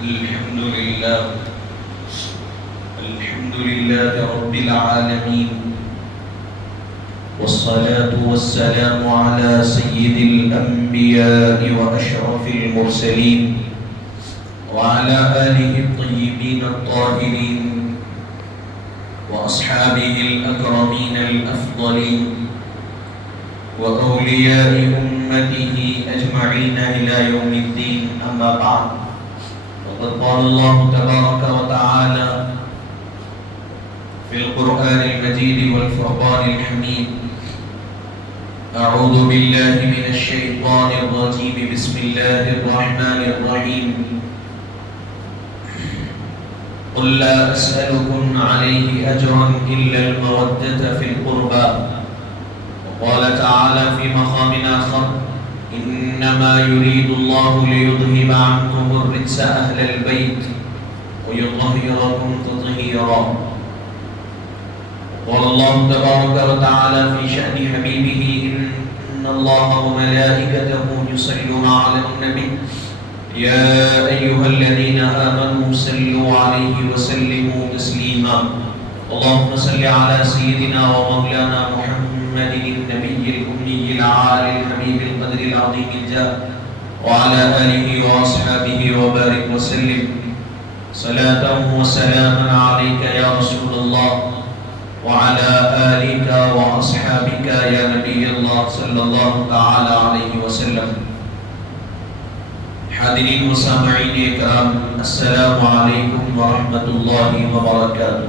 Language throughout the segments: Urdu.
الحمد لله رب العالمين، والصلاة والسلام على سيد الأنبياء وأشرف المرسلين وعلى آله الطيبين الطاهرين وأصحابه الأكرمين الأفضلين وأولياء أمته أجمعين إلى يوم الدين. أما بعد، وقد قال الله تبارك وتعالى في القرآن المجيد والفرقان الحميد: أعوذ بالله من الشيطان الرجيم، بسم الله الرحمن الرحيم. قل لا أسألكم عليه أجرا إلا المودة في القربى. وقال تعالى في مقام آخر: إنما يريد الله ليذهب عنكم الرجس أهل البيت ويطهركم تطهيرا. قال الله تبارك وتعالى في شأن حبيبه: إن الله وملائكته يصلون على النبي يا أيها الذين آمنوا صلوا عليه وسلموا تسليما. اللهم صل على سيدنا ومولانا محمد النبي الأمي العالي الحبيب القدر العظيم الجاه وعلى آله وأصحابه وبارك وسلم صلاة وسلاما عليك يا رسول الله وعلى آلك وأصحابك يا نبي الله صلی اللہ تعالی علیہ وسلم. حاضرین و سامعین اکرام، السلام علیکم ورحمۃ اللہ وبرکاتہ.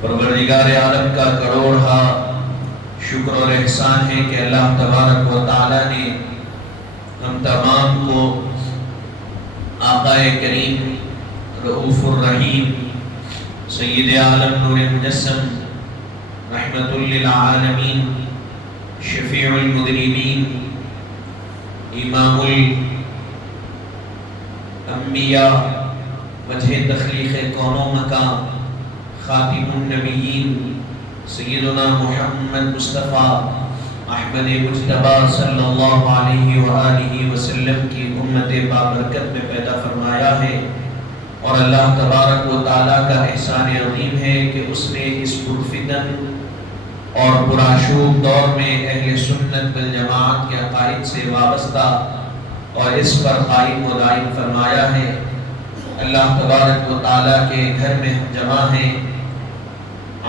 پروردگار عالم کا کروڑا شکر اور احسان ہے کہ اللہ تبارک و تعالی نے ہم تمام کو آقا کریم رؤوف الرحیم سید عالم نور مجسم رحمت للعالمین شفیع المذنبین امام الانبیاء وجہ تخلیق کون و مکان خاتم النبیین سیدنا محمد مصطفیٰ احمد مجتبیٰ صلی اللہ علیہ وآلہ وسلم کی امت بابرکت میں پیدا فرمایا ہے. اور اللہ تبارک و تعالیٰ کا احسان عظیم ہے کہ اس نے اس پرفتن اور پرآشوب دور میں اہل سنت والجماعت کے عقائد سے وابستہ اور اس پر قائم و دائم فرمایا ہے. اللہ تبارک و تعالیٰ کے گھر میں ہم جمع ہیں.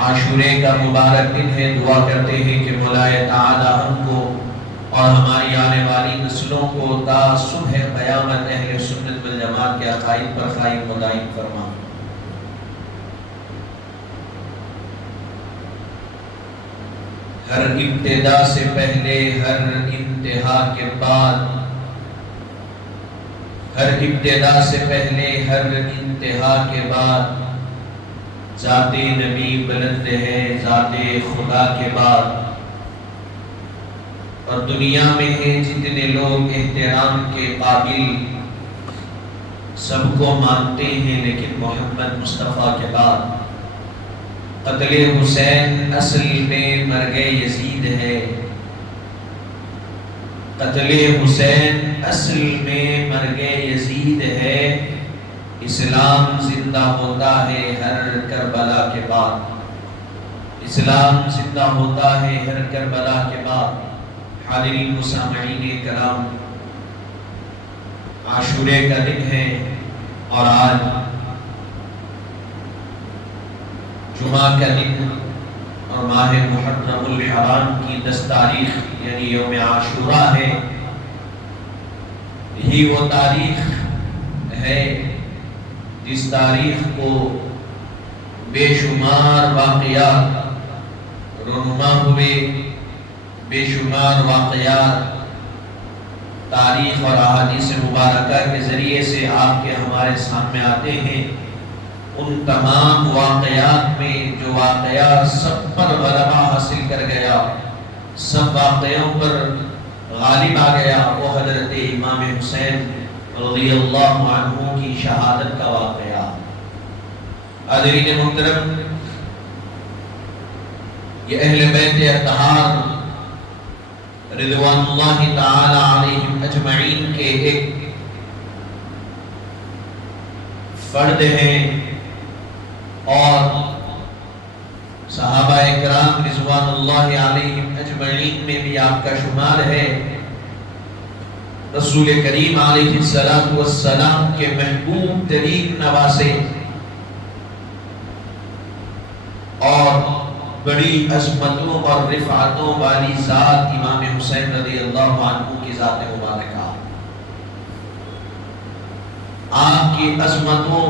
عاشورے کا مبارک دن ہے. دعا کرتے ہیں کہ مولا تعالیٰ ہم کو اور ہماری آنے والی نسلوں کو تا صبح قیامت اہل سنت والجماعت کے عقائد پر قائم و دائم فرما. ہر ابتدا سے پہلے ہر انتہا کے بعد، ہر ابتدا سے پہلے ہر انتہا کے بعد ذات نبی بلند ہے ذات خدا کے بعد. اور دنیا میں ہیں جتنے لوگ احترام کے قابل سب کو مانتے ہیں، لیکن محمد مصطفیٰ کے بعد قتل حسین اصل میں مرگ یزید ہے. قتل حسین اصل میں مرگ یزید ہے. اسلام زندہ ہوتا ہے ہر کربلا کے بعد. اسلام زندہ ہوتا ہے ہر کربلا کے بعد. حاضرین و سامعین کرام، عاشورے کا دن ہے اور آج جمعہ کا دن اور ماہ محرم الحرام کی 10 تاریخ یعنی یوم عاشورہ ہے. یہی وہ تاریخ ہے جس تاریخ کو بے شمار واقعات رونما ہوئے. بے شمار واقعات تاریخ اور احادیث مبارکہ کے ذریعے سے آپ کے ہمارے سامنے آتے ہیں. ان تمام واقعات میں جو واقعہ سب پر غلبہ حاصل کر گیا، سب واقعوں پر غالب آ گیا، وہ حضرت امام حسین رضی اللہ عنہ کی شہادت کا واقعہ. حاضرین محترم، یہ اہل بیت اطہار رضوان اللہ تعالی علیہم اجمعین کے ایک فرد ہیں اور صحابہ کرام رضوان اللہ علیہم اجمعین میں بھی آپ کا شمار ہے۔ رسول کریم علیہ السلام کے محبوب ترین نواسے اور بڑی عظمتوں اور رفعتوں والی ذات امام حسین رضی اللہ عنہ کی ذات مبارکہ، آپ کی عظمتوں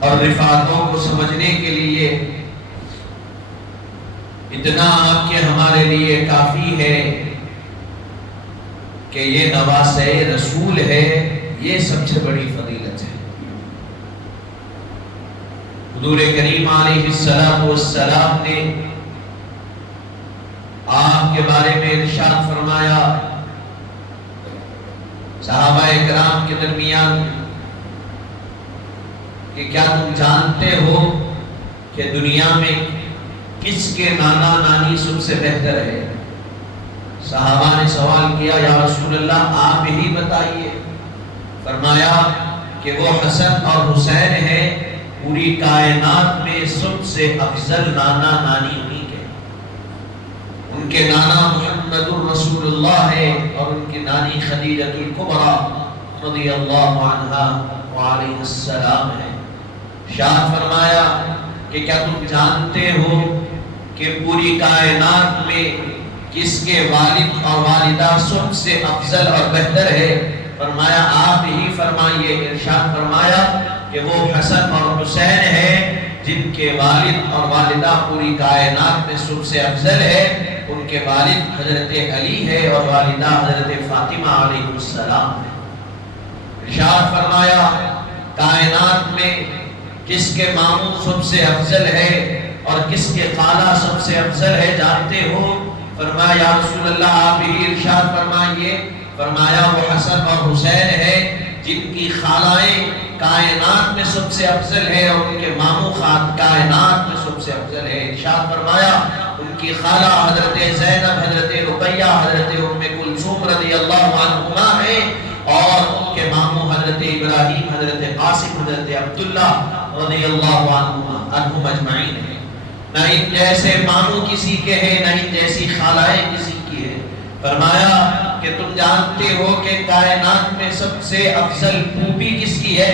اور رفعتوں کو سمجھنے کے لیے اتنا آپ کے ہمارے لیے کافی ہے کہ یہ نواسے رسول ہے، یہ سب سے بڑی فضیلت ہے۔ حضور کریم علیہ السلام نے آپ کے بارے میں ارشاد فرمایا، صحابہ کرام کے درمیان، کہ کیا تم جانتے ہو کہ دنیا میں کس کے نانا نانی سب سے بہتر ہے؟ صحابہ نے سوال کیا، یا رسول اللہ آپ ہی بتائیے۔ فرمایا کہ وہ حسن اور حسین ہے، پوری کائنات میں سب سے افضل نانا نانی انہی کے، ان کے نانا محمد الرسول اللہ ہے اور ان کی نانی خدیجۃ الکبریٰ رضی اللہ عنہا وعلیہ السلام ہے۔ ارشاد فرمایا کہ کیا تم جانتے ہو کہ پوری کائنات میں کس کے والد اور والدہ سب سے افضل اور بہتر ہے؟ فرمایا آپ ہی فرمائیے۔ ارشاد فرمایا کہ وہ حسن اور حسین ہے جن کے والد اور والدہ پوری کائنات میں سب سے افضل ہے۔ ان کے والد حضرت علی ہے اور والدہ حضرت فاطمہ علیہ السلام ہے۔ ارشاد فرمایا کائنات میں کس کے ماموں سب سے افضل ہے اور کس کے خالہ سب سے افضل ہے جانتے ہو؟ فرمایا یا رسول اللہ آپ ہی ارشاد فرمائیے۔ فرمایا وہ حسن اور حسین ہے جن کی خالائیں کائنات میں سب سے افضل ہے اور ان کے ماموں کائنات میں سب سے افضل ہے۔ ارشاد فرمایا ان کی خالہ حضرت زینب، حضرت رقیہ، حضرت ام کلثوم رضی اللہ عنہما ہیں اور ان کے ماموں حضرت ابراہیم، حضرت قاسم، حضرت عبداللہ رضی اللہ عنہم اجمعین ہیں۔ نہ ان جیسے ماموں کسی کے ہیں، نہ ان جیسی خالائیں کسی کی ہے۔ فرمایا کہ تم جانتے ہو کہ کائنات میں سب سے افضل پھوپھی کس کی ہے،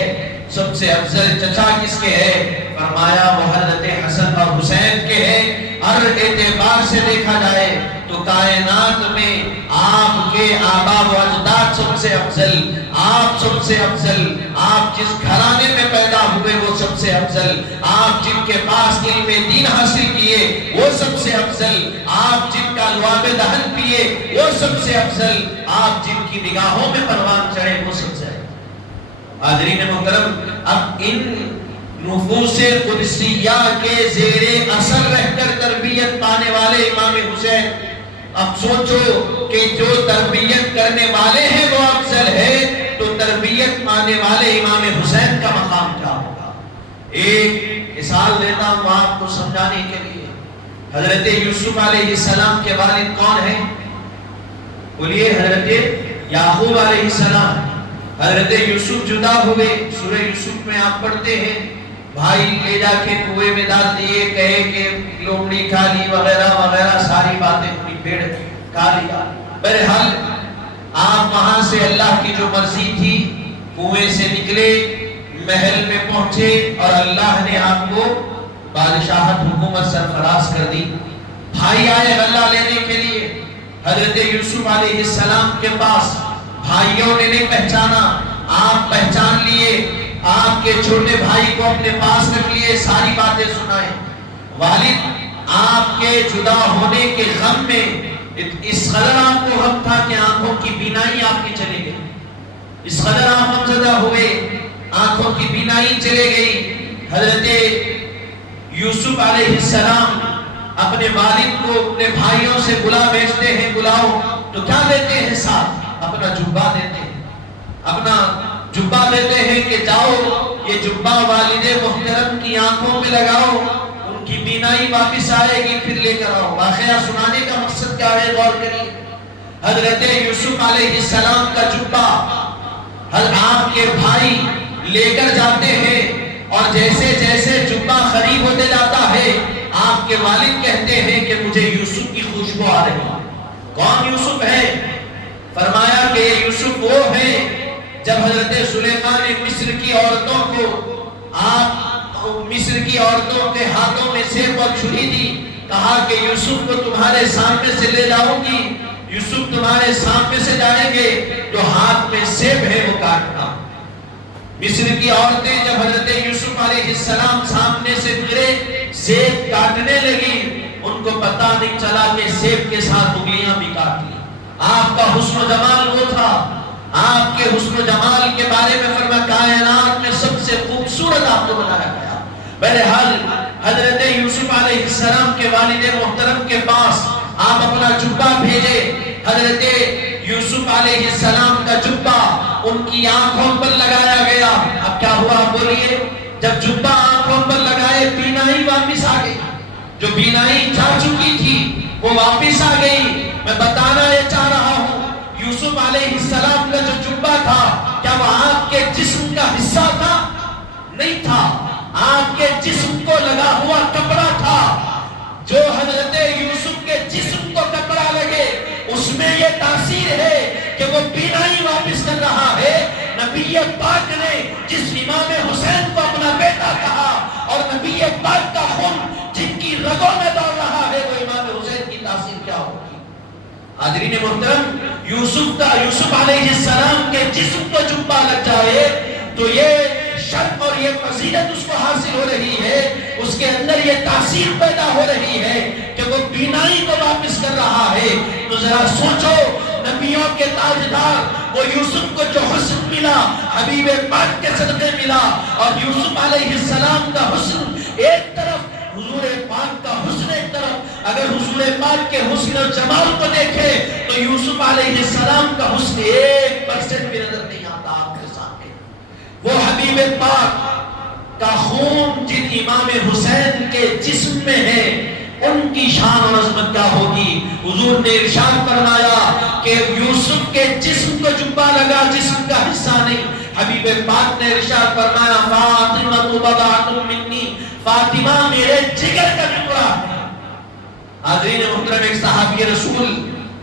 سب سے افضل چچا کس کے ہے؟ فرمایا وہ حضرت حسن اور حسین کے ہیں۔ ہر اعتبار سے دیکھا جائے تو کائنات میں آپ کے آبا و اجداد سب سے افضل، آپ سب سے افضل، آپ جس گھرانے میں پیدا ہوئے وہ سب سے افضل، آپ جن کے پاس علم دین حاصل کیے وہ سب سے افضل، آپ جن کا لعاب دہن پیے وہ سب سے افضل، آپ جن کی نگاہوں میں پروان چڑھے وہ سب سے افضل۔ حاضرین محترم، اب ان نفوس قدسیہ کے زیر اثر رہ کر تربیت پانے والے امام حسین، اب سوچو کہ جو تربیت کرنے والے ہیں وہ افضل ہے تو تربیت پانے والے امام حسین کا مقام کیا ہوگا؟ ایک مثال دیتا ہوں آپ کو سمجھانے کے لیے۔ حضرت یوسف علیہ السلام کے والد کون ہیں؟ بولیے حضرت یعقوب علیہ السلام۔ حضرت یوسف جدا ہوئے، سورہ یوسف میں آپ پڑھتے ہیں، بھائی لے جا کے کنویں میں ڈال دیے، کہے کہ لومڑی کھا لی وغیرہ وغیرہ ساری باتیں ہوئی، پیڑ کھا لیا۔ بہرحال آپ وہاں سے اللہ کی جو مرضی تھی کنویں سے نکلے، محل میں پہنچے اور اللہ نے آپ کو بادشاہت حکومت سرفراز کر دی۔ بھائی آئے غلہ لینے کے لیے حضرت یوسف علیہ السلام کے پاس، بھائیوں نے نہیں پہچانا، آپ پہچان لیے، آپ کے چھوٹے بھائی کو اپنے پاس رکھ لیے، ساری باتیں سنائیں۔ والد آپ کے جدا ہونے کے غم میں اس قدر آپ کو غم تھا کہ آنکھوں کی بینائی آپ کی چلی گئی، اس قدر آپ غمزدہ ہوئے، آنکھوں کی بینائی چلے گئی۔ حضرت یوسف علیہ السلام اپنے والد کو اپنے بھائیوں سے بلا بھیجتے ہیں، بلاؤ تو کیا دیتے ہیں ساتھ؟ اپنا جبہ دیتے ہیں، اپنا جبہ دیتے ہیں کہ جاؤ یہ جبہ والد محترم کی آنکھوں میں لگاؤ، ان کی بینائی واپس آئے گی پھر لے کر آؤ۔ واقعہ سنانے کا مقصد کیا ہے غور کریے۔ حضرت یوسف علیہ السلام کا جبہ آپ کے بھائی لے کر جاتے ہیں اور جیسے جیسے جبہ قریب ہوتے جاتا ہے آپ کے والد کہتے ہیں کہ مجھے یوسف کی خوشبو آ رہی ہے۔ کون یوسف ہے؟ فرمایا کہ یوسف وہ ہے جب حضرت سلیمان نے مصر کی عورتوں کی عورتوں کے ہاتھوں میں سیب اور چھری دی، کہا کہ یوسف کو تمہارے سامنے سے لے جاؤں گی، یوسف تمہارے سامنے سے جائیں گے، جو ہاتھ میں سیب ہے وہ کاٹنا۔ مصر کی عورتیں جب حضرت یوسف علیہ السلام سامنے سے گزرے سیب کاٹنے لگی، ان کو پتہ نہیں چلا کہ سیب کے ساتھ انگلیاں بھی کاٹ لی۔ آپ کا حسن و جمال وہ تھا، آپ کے حسن و جمال کے بارے میں فرمایا کائنات میں سب سے خوبصورت آپ کو بنایا گیا۔ بہرحال حضرت یوسف علیہ السلام کے والد محترم کے پاس آپ اپنا جبہ بھیجے۔ حضرت یوسف علیہ السلام کا جبہ ان کی آنکھوں پر لگایا گیا۔ اب کیا ہوا بولیے؟ جب جبہ آنکھوں پر لگائے بینائی واپس آ گئی، جو بینائی جا چکی تھی وہ واپس آ گئی۔ میں بتانا یہ چاہ رہا ہوں یوسف علیہ السلام کا جو جبہ تھا کیا وہ آپ کے جسم کا حصہ تھا؟ نہیں تھا، آپ کے جسم کو لگا ہوا کپڑا تھا۔ جو حضرت یوسف کے جسم کو کپڑا لگے اس میں یہ تاثیر ہے کہ وہ بینائی واپس کر رہا ہے۔ نبی پاک نے جس امام حسین کو اپنا بیٹا کہا اور نبی پاک کا خون جن کی رگوں میں دوڑ رہا ہے وہ امام حسین کی تاثیر کیا ہوگی؟ حاضرین محترم، یوسف علیہ السلام کے جسم کو جبہ لگ جائے تو یہ شرف اور یہ فضیلت اس کو حاصل ہو رہی ہے، اس کے اندر یہ تاثیر پیدا ہو رہی ہے کہ وہ بینائی کو واپس کر رہا ہے۔ تو ذرا سوچو، نبیوں کے تاجدار وہ یوسف کو جو حسن ملا حبیب پاک کے صدقے ملا، اور یوسف علیہ السلام کا حسن ایک طرف، حضور پاک کا حسن ایک طرف۔ اگر حضور پاک کے حسن اور جمال کو دیکھے تو یوسف علیہ السلام کا حسن 1% بھی نظر نہیں آتا آپ کے سامنے۔ وہ حبیب پاک کا خون جن امام حسین کے جسم میں ہے ان کی شان اور عظمت کیا ہوگی؟ حضور نے ارشاد فرمایا کہ یوسف کے جسم کو جبہ لگا، جسم کا حصہ نہیں۔ حبیب پاک نے ارشاد فرمایا فاطمہ بضعۃ منی، فاطمہ میرے جگر کا ٹکڑا ہے۔ حاضرین محترم، ایک صحابی رسول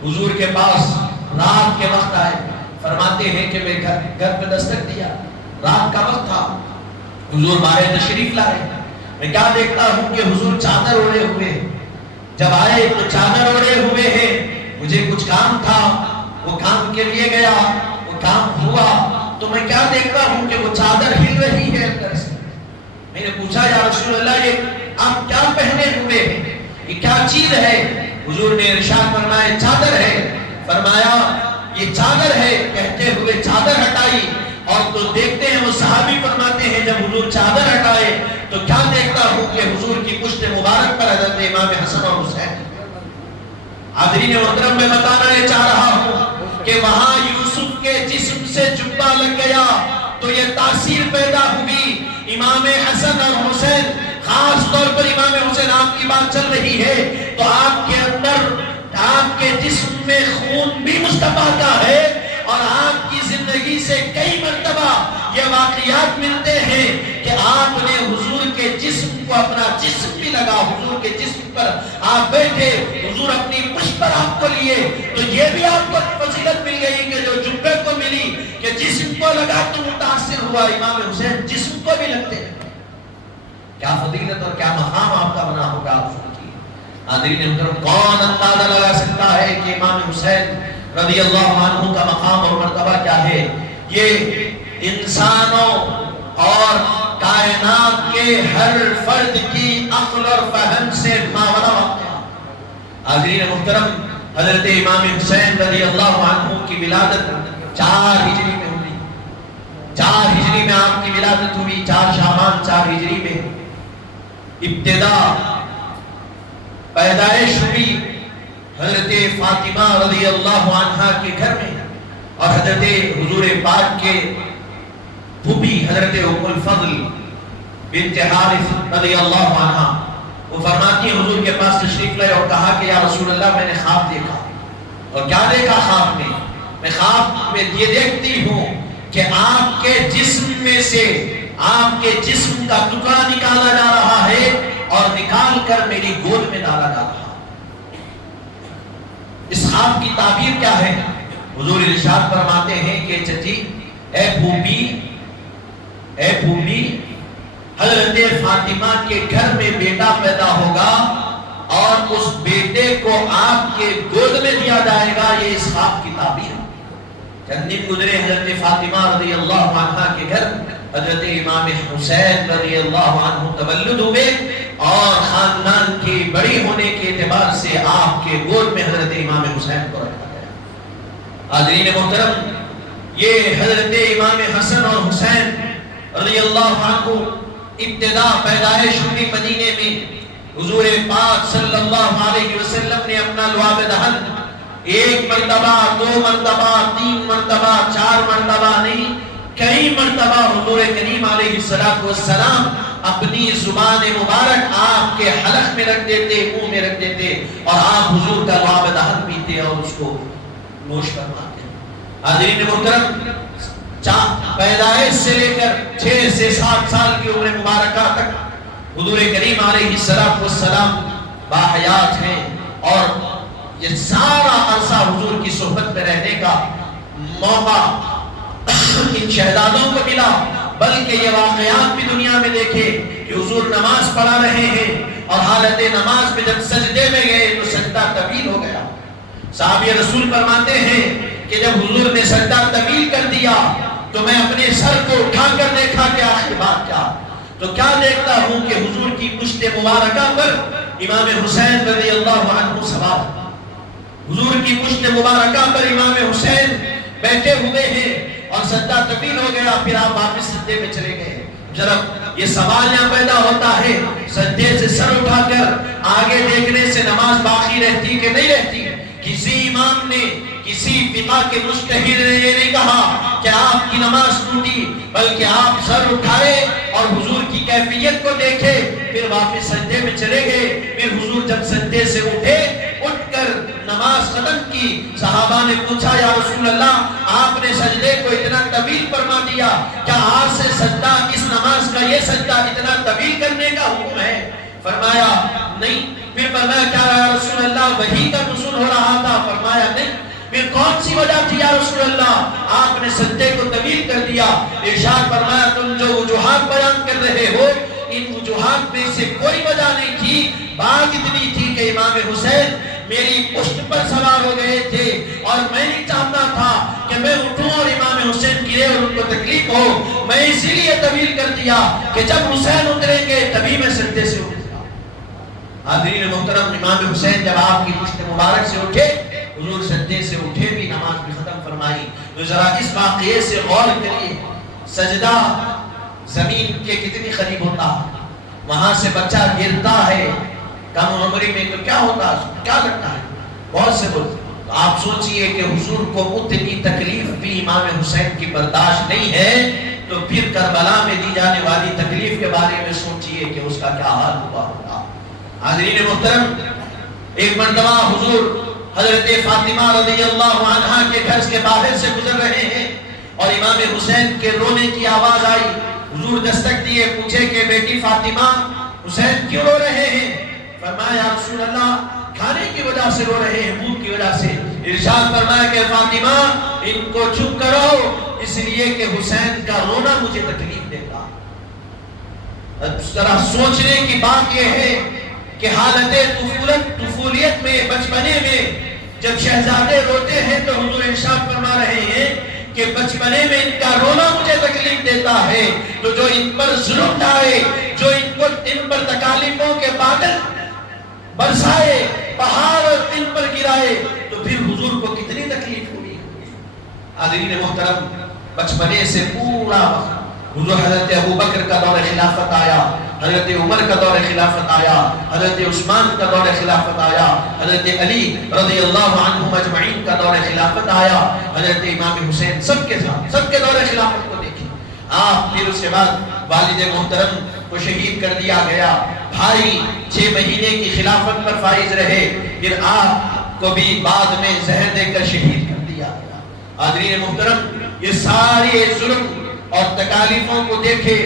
حضور کے پاس رات کے وقت آئے، فرماتے ہیں کہ میں گھر پہ دستک دیا، رات کا وقت تھا، حضور باہر تشریف لائے، میں کیا دیکھتا ہوں کہ حضور چادر اوڑھے ہوئے، جب آئے تو چادر اوڑھے ہوئے ہیں، مجھے کچھ کام تھا، وہ کام کے لیے گیا، وہ کام ہوا تو میں کیا دیکھتا ہوں کہ وہ چادر ہل رہی ہے اندر سے۔ میں نے پوچھا یا رسول اللہ یہ آپ کیا پہنے ہوئے ہیں، یہ کیا چیز ہے؟ حضور نے ارشاد فرمایا چادر ہے۔ فرمایا یہ چادر ہے، کہتے ہوئے چادر ہٹائی، اور تو دیکھتے ہیں وہ صحابی فرماتے ہیں جب حضور چادر ہٹائے تو کیا دیکھتا ہوں کہ حضور کی پشت مبارک پر حضرت امام حسن اور حسین۔ حاضرین محترم، میں بتانا یہ چاہ رہا ہوں کہ وہاں یوسف کے جسم سے جبہ لگ گیا تو یہ تاثیر پیدا ہوئی۔ امام حسن اور حسین، خاص طور پر امام حسین، آپ کی بات چل رہی ہے تو آپ کے اندر، آپ کے جسم میں خون بھی مصطفیٰ کا ہے، اور آپ کی زندگی سے کئی مرتبہ یہ واقعات ملتے ہیں کہ آپ نے حضور کے جسم کو اپنا جسم بھی لگا، حضور کے جسم پر آپ بیٹھے، حضور اپنی پشت پر آپ کو لیے، تو یہ بھی آپ کو فضیلت مل گئی کہ جو جبے کو ملی کہ جسم کو لگا تو متاثر ہوا۔ امام حسین جسم کو بھی لگتے ہیں، کیا فضیلت اور کیا مقام آپ کا بنا ہوگا آپ سنیے۔ حاضرین محترم، کون اندازہ لگا سکتا ہے کہ امام حسین رضی اللہ عنہ کا مقام اور مرتبہ کیا ہے؟ یہ انسانوں اور کائنات کے ہر فرد کی عقل اور فہم سے ماورا واقعہ۔ حاضرین محترم، حضرت امام حسین رضی اللہ عنہ کی ولادت 4 ہجری میں ہوئی، 4 ہجری میں آپ کی ولادت ہوئی، 4 شعبان 4 ہجری میں ابتدا پیدائش ہوئی حضرت فاطمہ رضی اللہ عنہا کے گھر میں، اور حضرت حضور پاک کے پھوپھی حضرت ام الفضل بنت حارث رضی اللہ عنہا، وہ فرماتی ہیں حضور کے پاس تشریف لائے اور کہا کہ یا رسول اللہ میں نے خواب دیکھا۔ اور کیا دیکھا خواب میں؟ میں خواب میں یہ دیکھتی ہوں کہ آپ کے جسم میں سے آپ کے جسم کا ٹکڑا نکالا جا رہا ہے اور نکال کر میری گود میں ڈالا جا رہا ہے۔ اس خواب کی تعبیر کیا ہے؟ حضور ارشاد فرماتے ہیں کہ چچی اے بھومی حضرت فاطمہ کے گھر میں بیٹا پیدا ہوگا اور اس بیٹے کو آپ کے گود میں دیا جائے گا، یہ اس خواب کی تعبیر ہے۔ چند دن گزرے، حضرت فاطمہ رضی اللہ عنہ کے گھر حضرت امام حسین رضی اللہ عنہ تولد ہوئے اور خاندان کی بڑی ہونے کے اعتبار سے آپ کے گود میں حضرت امام حسین کو رکھا گیا۔ حاضرین محترم، یہ حضرت امام حسن اور حسین رضی اللہ عنہ ابتدا پیدائش ہوئی مدینے میں۔ حضور پاک صلی اللہ علیہ وسلم نے اپنا لعاب دہن ایک مرتبہ، دو مرتبہ، تین مرتبہ، چار مرتبہ نہیں، کئی مرتبہ حضور کریم علیہ السلام اپنی زبان مبارک آپ کے حلق میں رکھ دیتے، منہ میں رکھ دیتے اور آپ حضور کا لعاب دہن پیتے اور اس کو نوش فرماتے۔ حاضرین محترم، پیدائش سے لے کر 6 سے 7 سال کی عمر مبارکہ تک حضور کریم علیہ السلام باحیات ہیں اور یہ سارا عرصہ حضور کی صحبت میں رہنے کا موقع ان شہزادوں کو ملا، بلکہ یہ واقعات بھی دنیا میں دیکھے کہ حضور نماز پڑھا رہے ہیں اور حالت نماز میں جب سجدے میں گئے تو سجدہ طویل ہو گیا۔ صحابی رسول فرماتے ہیں کہ جب حضور نے سجدہ طویل کر دیا تو میں اپنے سر کو اٹھا کر دیکھا کہ آخر بات کیا، تو کیا دیکھتا ہوں کہ حضور کی پشت مبارکہ پر امام حسین رضی اللہ عنہ سوار، حضور کی پشت مبارکہ پر امام حسین بیٹھے ہوئے ہیں اور سجدہ طویل ہو گیا، پھر آپ واپس سجدے میں چلے گئے۔ جب یہ سوال یہاں پیدا ہوتا ہے، سجدے سے سر اٹھا کر آگے دیکھنے سے نماز باقی رہتی کہ نہیں رہتی؟ کسی امام نے، کسی فقہ کے مجتہد نے یہ نہیں کہا کہ آپ کی نماز ٹوٹی، بلکہ آپ سر اٹھائے اور حضور کی کیفیت کو دیکھے، پھر واپس سجدے میں چلے گئے۔ پھر حضور جب سجدے سے اٹھے، اٹھ کر نماز ختم کی، صحابہ نے پوچھا یا رسول اللہ آپ نے سجدے کو اتنا طویل فرما دیا، کیا آج سے سجدہ اس نماز کا یہ سجدہ اتنا طویل کرنے کا حکم ہے؟ فرمایا نہیں۔ پھر فرمایا کیا یا رسول اللہ وحی کا نزول ہو رہا تھا؟ فرمایا نہیں۔ پھر کون سی وجہ تھی یا رسول اللہ آپ نے سجدے کو طویل کر دیا؟ ارشاد فرمایا تم جو وجوہات بیان کر رہے ہو ان وجوہات میں سے کوئی وجہ نہیں تھی، بات اتنی تھی کہ امام حسین میری پشت پر سوار ہو گئے تھے اور میں نہیں چاہتا تھا کہ میں اٹھوں اور امام حسین گرے اور ان کو تکلیف ہو، میں اسی لیے طویل کر دیا کہ جب حسین اتریں گے تبھی میں سجدے سے اٹھوں۔ حاضرین محترم، امام حسین جب آپ کی پشت مبارک سے اٹھے، حضور سجدے سے اٹھے بھی، نماز بھی ختم فرمائی۔ تو ذرا اس واقعے سے غور کریے، سجدہ زمین کے کتنی قریب ہوتا ہے، وہاں سے بچہ گرتا ہے کم عمری میں تو کیا ہوتا ہے، کیا لگتا ہے؟ بہت سے بولتے ہیں۔ تو آپ سوچئے کہ حضور کو اتنی تکلیف بھی امام حسین کی برداشت نہیں ہے، تو پھر کربلا میں دی جانے والی تکلیف کے بارے میں سوچئے کہ اس کا کیا حال ہوا ہوگا۔ حاضرین محترم، ایک مرتبہ حضور حضرت فاطمہ رضی اللہ عنہا کے گھر کے باہر سے گزر رہے ہیں اور امام حسین کے رونے کی آواز آئی۔ حضور دستک دیے، پوچھے کہ بیٹی فاطمہ حسین کیوں رو رہے ہیں؟ فرمایا رسول اللہ کھانے کی وجہ سے رو رہے ہیں، بھوک کی وجہ سے۔ ارشاد فرمایا کہ فاطمہ ان کو چپ کرو، اس لیے کہ حسین کا رونا مجھے تکلیف دیتا۔ اس طرح سوچنے کی بات یہ ہے کہ حالت طفولیت میں، بچپنے میں جب شہزادے روتے ہیں تو حضور ارشاد فرما رہے ہیں کہ بچپنے میں ان کا رونا مجھے تکلیف دیتا ہے، تو جو ان پر ظلم ڈھائے، جو ان پر تکالیفوں کے بادل برسائے، پہاڑ ان پر گرائے، تو پھر حضور کو کتنی تکلیف ہوئی۔ حاضرین محترم، بچپنے سے پورا وقت حضور حضرت ابو بکر کا دور خلافت آیا، حضرت عمر کا دور خلافت آیا، حضرت عثمان کا دور خلافت آیا، حضرت علی رضی اللہ عنہم اجمعین کا دور خلافت آیا، حضرت امام حسین، سب کے ساتھ سب کے دور خلافت کو دیکھیں آپ۔ پھر اس کے بعد والد محترم کو شہید کر دیا گیا، بھائی 6 مہینے کی خلافت پر فائز رہے، پھر آپ کو بھی بعد میں زہر دے کر شہید کر دیا گیا۔ حاضرین محترم، یہ سارے ظلم اور تکالیفوں کو دیکھے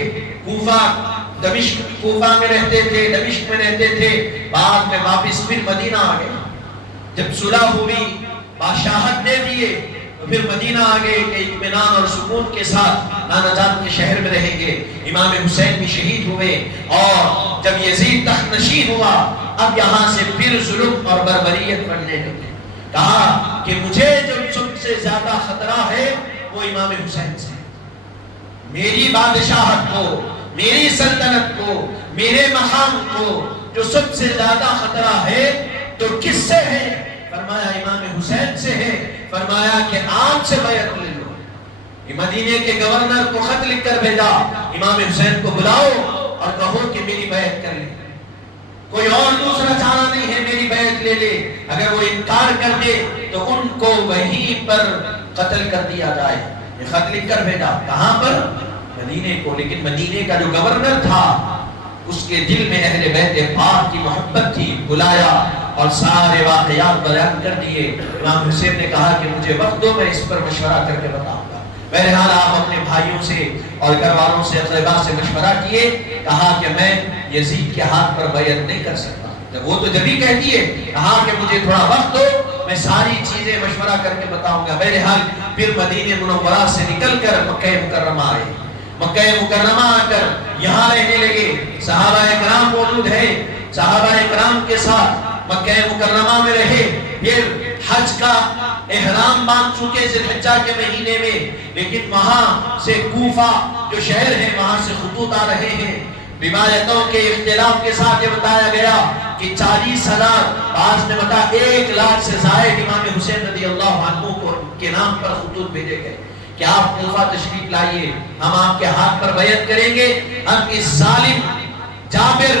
کوفہ میں رہتے تھے، دمشق میں رہتے تھے، بعد میں واپس پھر مدینہ آ گئے. جب صلح ہوئی، بادشاہت دے دیے، تو پھر مدینہ آ گئے کہ اطمینان اور سکون کے ساتھ نانا جان کے شہر میں رہیں گے. امام حسین بھی شہید ہوئے، اور جب یزید تخت نشین ہوا، اب یہاں سے پھر ظلم اور بربریت بڑھنے لگی. کہا کہ مجھے جو سب سے زیادہ خطرہ ہے وہ امام حسین سے. میری بادشاہت کو، میری سلطنت کو، میرے مقام کو جو سب سے زیادہ خطرہ ہے تو کس سے ہے؟ فرمایا امام حسین سے ہے. فرمایا کہ آپ سے بیعت لے لو. مدینے کے گورنر کو خط لکھ کر بھیجا، امام حسین کو بلاؤ اور کہو کہ میری بیعت کر لے. کوئی اور دوسرا چارہ نہیں ہے، میری بیعت لے لے. اگر وہ انکار کر دے تو ان کو وہیں پر قتل کر دیا جائے. یہ خط لکھ کر بھیجا. کہاں پر؟ مدینے کو. لیکن مدینے کا جو گورنر تھا اس کے دل میں اہل بیت پاک کی محبت تھی. بلایا اور سارے واقعات بیان کر دیے. امام حسین نے کہا کہ مجھے وقت دو، میں اس پر مشورہ کر کے بتاؤں گا. بہرحال آپ اپنے بھائیوں سے اور گھر والوں سے، اقربا سے مشورہ کیے. کہا کہ میں یزید کے ہاتھ پر بیعت نہیں کر سکتا. وہ تو جب ہی کہتی ہے. کہا کہ مجھے تھوڑا وقت دو، میں ساری چیزیں مشورہ کر کے بتاؤں گا. بہرحال پھر مدینہ منورہ سے نکل کر مکہ مکرمہ آئے. مکہ مکرمہ آ کر یہاں رہنے لگے. صحابہ کرام موجود ہیں، صحابہ کرام کے ساتھ مکہ مکرمہ میں رہے. پھر حج کا احرام باندھ چکے ذی الحجہ کے مہینے میں، لیکن وہاں سے کوفہ جو شہر ہے وہاں سے خطوط آ رہے ہیں. روایتوں کے اختلاف کے ساتھ یہ بتایا گیا کہ 40,000، بعض نے بتا 1,00,000 سے زائد امام حسین رضی اللہ عنہ کو کے نام پر خطوط بھیجے گئے کہ آپ کوفہ تشریف لائیے، ہم آپ کے ہاتھ پر بیعت کریں گے. ہم اس ظالم جابر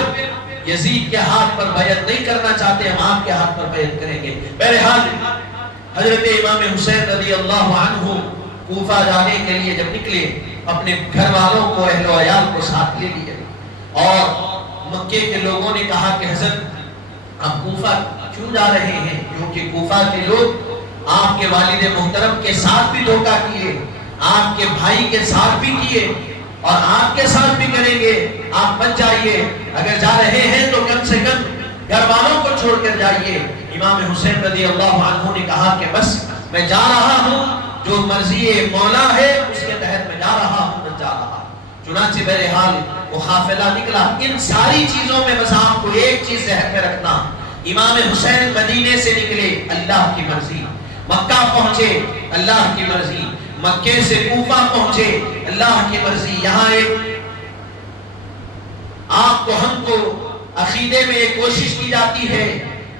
یزید کے ہاتھ پر بیعت نہیں کرنا چاہتے، ہم آپ کے ہاتھ پر بیعت کریں گے. بہرحال حضرت امام حسین رضی اللہ عنہ کوفہ جانے کے لیے جب نکلے، اپنے گھر والوں کو، اہل و عیال کو ساتھ لے لیے. اور مکے کے لوگوں نے کہا کہ حضرت آپ کوفہ کیوں جا رہے ہیں؟ کیونکہ کوفہ کے لوگ آپ کے والد محترم کے ساتھ بھی دھوکہ کیے، آپ کے بھائی کے ساتھ بھی کیے، اور آپ کے ساتھ بھی کریں گے. آپ بچ جائیے. اگر جا رہے ہیں تو کم سے کم گھر والوں کو چھوڑ کر جائیے. امام حسین رضی اللہ عنہ نے کہا کہ بس میں جا رہا ہوں، جو مرضی مولا ہے اس کے تحت میں جا رہا ہوں، میں جا رہا. چنانچہ بہرحال وہ قافلہ نکلا. ان ساری چیزوں میں بس آپ کو ایک چیز ذہن میں رکھنا، امام حسین مدینے سے نکلے، اللہ کی مرضی. مکہ پہنچے، اللہ کی مرضی. مکے سے کوفہ پہنچے، اللہ کی مرضی. یہاں ایک آپ کو، ہم کو عقیدے میں ایک کوشش کی جاتی ہے،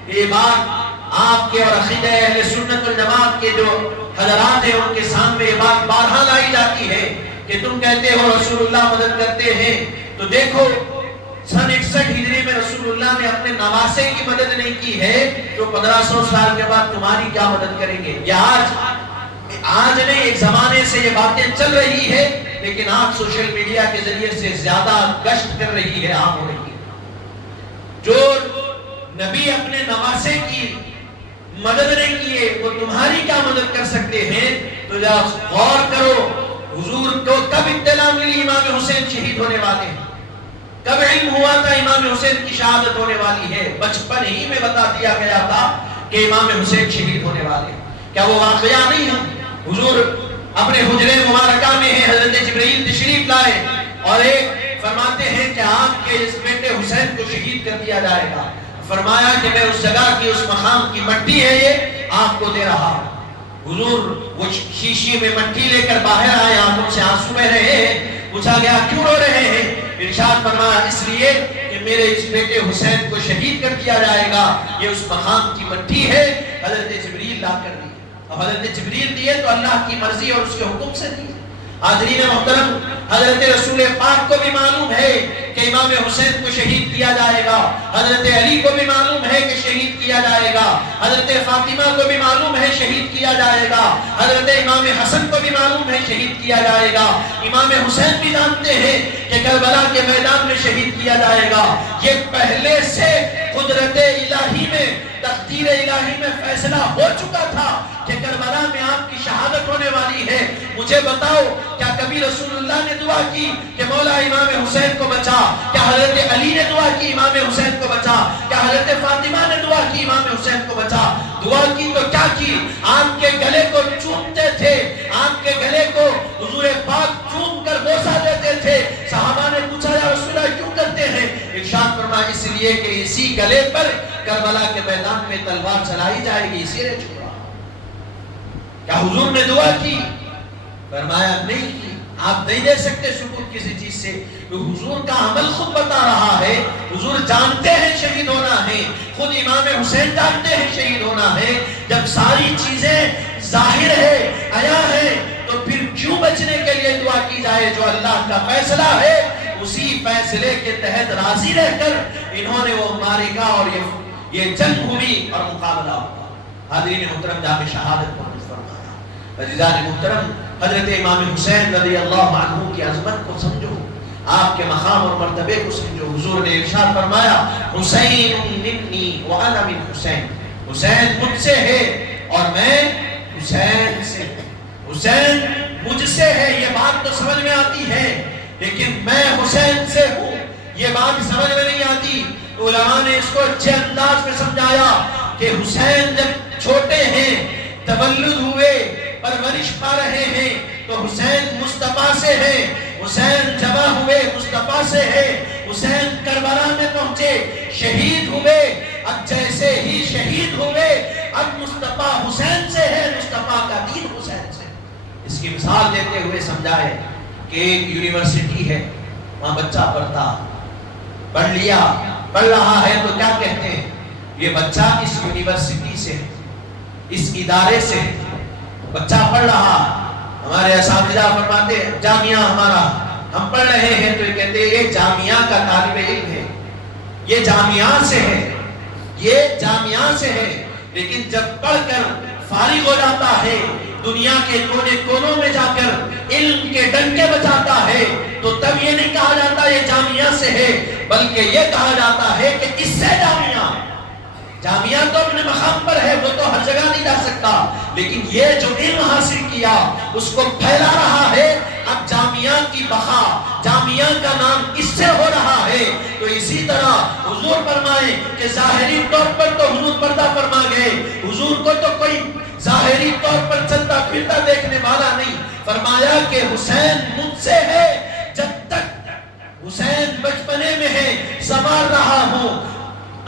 یہ بات آپ کے اور عقیدہ اہل سنت والجماعت کے جو حضرات ہیں ان کے سامنے یہ بات بارہا لائی جاتی ہے کہ تم کہتے ہو رسول اللہ مدد کرتے ہیں، تو دیکھو سن 61 ہجری میں رسول اللہ نے اپنے نواسے کی مدد نہیں کی ہے، تو 1500 سال کے بعد تمہاری کیا مدد کریں گے؟ یہ آج نہیں، ایک زمانے سے یہ باتیں چل رہی ہے، لیکن آج سوشل میڈیا کے ذریعے سے زیادہ گشت کر رہی ہے، عام ہو رہی ہے. جو نبی اپنے نواسے کی مدد نہیں کیے وہ تمہاری کیا مدد کر سکتے ہیں؟ تو جب غور کرو، حضور کو کب اطلاع ملی امام حسین شہید ہونے والے ہیں؟ کب علم ہوا تھا امام حسین کی شہادت ہونے والی ہے؟ بچپن ہی میں بتا دیا گیا تھا کہ امام حسین شہید ہونے والے ہیں. کیا وہ واقعہ نہیں ہے؟ حضور اپنے حجرے مبارکہ میں ہیں، حضرت جبرائیل تشریف لائے اور ایک فرماتے ہیں کہ آپ کے اس بیٹے حسین کو شہید کر دیا جائے گا. فرمایا کہ میں اس جگہ کی، اس مقام کی مٹی ہے، یہ آپ کو دے رہا ہوں. حضور وہ شیشی میں مٹی لے کر باہر آئے، آنکھوں سے آنسو بہ رہے ہیں. پوچھا گیا کیوں رو رہے ہیں؟ ارشاد فرمایا اس لیے کہ میرے اس بیٹے حسین کو شہید کر دیا جائے گا، یہ اس مقام کی مٹی ہے. حضرت جبرائیل لا کر دی. اب حضرت جبرائیل دیے تو اللہ کی مرضی اور اس کے حکم سے دی. حاضرین محترم، حضرت رسول پاک کو بھی معلوم ہے کہ امام حسین کو شہید کیا جائے گا، حضرت علی کو بھی معلوم ہے کہ شہید کیا جائے گا، حضرت فاطمہ کو بھی معلوم ہے شہید کیا جائے گا، حضرت امام حسن کو بھی معلوم ہے شہید کیا جائے گا. امام حسین بھی جانتے ہیں کہ کربلا کے میدان میں شہید کیا جائے گا. یہ پہلے سے قدرت الہی میں، تقدیر الہی میں فیصلہ ہو چکا تھا کہ کربلا میں آپ کی شہادت ہونے والی ہے، مجھے بتاؤ کیا کبھی رسول اللہ نے دعا کی کہ مولا امام حسین کو بچا؟ کیا حضرت علی نے دعا کی امام حسین کو بچا؟ کیا حضرت فاطمہ نے دعا کی امام حسین کو بچا؟ دعا کی تو کیا کی، آپ کے گلے کو چومتے تھے، آپ کے گلے کو حضور پاک چوم کر بوسہ دیتے تھے۔ صحابہ نے پوچھا یا رسول اللہ کیوں کرتے ہیں؟ ارشاد فرمایا اس لیے کہ اسی گلے پر کربلا کے میدان میں تلوار چلائی جائے گی، اسی نے چھوڑا۔ کیا حضور نے دعا کی؟ فرمایا نہیں کی۔ آپ نہیں دے سکتے ثبوت کسی چیز سے، تو حضور کا عمل خود بتا رہا ہے۔ حضور جانتے ہیں شہید ہونا ہے، خود امام حسین جانتے ہیں شہید ہونا ہے۔ جب ساری چیزیں ظاہر ہے، آیا ہے، تو پھر کیوں بچنے کے لیے دعا کی جائے؟ جو اللہ کا فیصلہ ہے اسی فیصلے کے تحت راضی رہ کر انہوں نے وہ معرکہ اور یہ جنگ ہوئی اور مقابلہ ہوا۔ حاضرین محترم، جامع شہادت فرمایا۔ عزیزان محترم، حضرت امام حسین رضی اللہ عنہ کی عظمت کو سمجھو، آپ کے مقام اور مرتبے کو سمجھو۔ حضور نے ارشاد فرمایا حسین منی وانا من حسین، حسین مجھ سے ہے اور میں حسین سے ہوں۔ حسین مجھ سے ہے یہ بات تو سمجھ میں آتی ہے، لیکن میں حسین سے ہوں یہ بات سمجھ میں نہیں آتی۔ علماء نے اس کو اچھے انداز میں سمجھایا کہ حسین جب چھوٹے ہیں، تولد ہوئے، پرورش پا رہے ہیں، تو حسین مصطفیٰ سے ہے۔ حسین جمع ہوئے مصطفیٰ سے ہے۔ حسین کربلا میں پہنچے، شہید ہوئے، اب جیسے ہی شہید ہوئے اب مصطفیٰ حسین سے ہے، مصطفیٰ کا دین حسین سے۔ اس کی مثال دیتے ہوئے سمجھائے کہ ایک یونیورسٹی ہے، وہاں بچہ پڑھ لیا، پڑھ رہا ہے تو کیا کہتے ہیں؟ یہ بچہ اس یونیورسٹی سے، اس ادارے سے بچہ پڑھ رہا۔ ہمارے اساتذہ فرماتے ہیں جامعہ ہمارا، ہم پڑھ رہے ہیں تو یہ کہتے ہیں یہ جامعہ کا طالب علم ہے، یہ جامعہ سے ہے، یہ جامعہ سے ہے۔ لیکن جب پڑھ کر فارغ ہو جاتا ہے، دنیا کے کونے کونوں میں جا کر علم کے ڈنکے بجاتا ہے، تو تب یہ نہیں کہا جاتا یہ جامعہ سے ہے، بلکہ یہ کہا جاتا ہے کہ اس سے جامعہ تو اپنے مقام پر ہے، وہ تو ہر جگہ نہیں جا سکتا، لیکن یہ جو علم حاصل کیا اس کو پھیلا رہا ہے۔ اب جامعہ کی بقا، جامعہ کا نام اس سے ہو رہا ہے۔ تو اسی طرح حضور فرمائے کہ ظاہری طور پر تو حضور پردہ فرما گئے، حضور کو تو کوئی ظاہری طور پر چلتا پھرتا دیکھنے والا نہیں۔ فرمایا کہ حسین مجھ سے ہے، جب تک حسین بچپنے میں ہے سنوار رہا ہوں،